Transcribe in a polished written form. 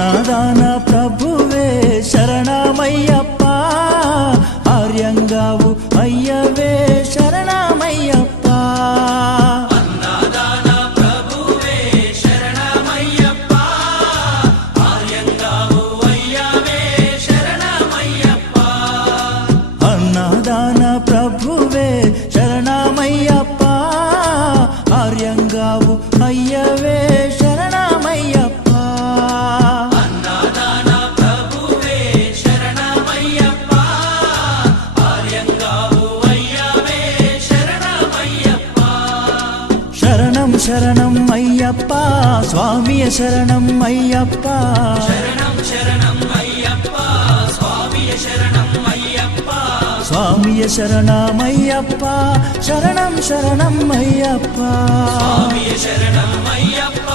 అన్నదాన ప్రభువే శరణమయ్యప్ప, ఆర్యంగావు అయ్యవే శరణమయ్యప్ప. అన్నదాన ప్రభువే శరణమయ్యప్ప, ఆర్యంగావు అయ్యవే శరణమయ్యప్ప. అన్నదాన ప్రభువే శరణమయ్యప్ప, ఆర్యంగావు అయ్యవే శరణమయ్యప్ప. అన్నదాన ప్రభువే శరణమయ్యప్ప, ఆర్యంగావు అయ్యవే శరణమయ్యప్ప. శరణం శరణం అయ్యప్ప, స్వామియ శరణం అయ్యప్ప. శరణం శరణం అయ్యప్ప, స్వామియ శరణం అయ్యప్ప. స్వామియ శరణమయ్యప్ప, శరణం శరణం అయ్యప్ప. స్వామియ శరణం అయ్యప్ప.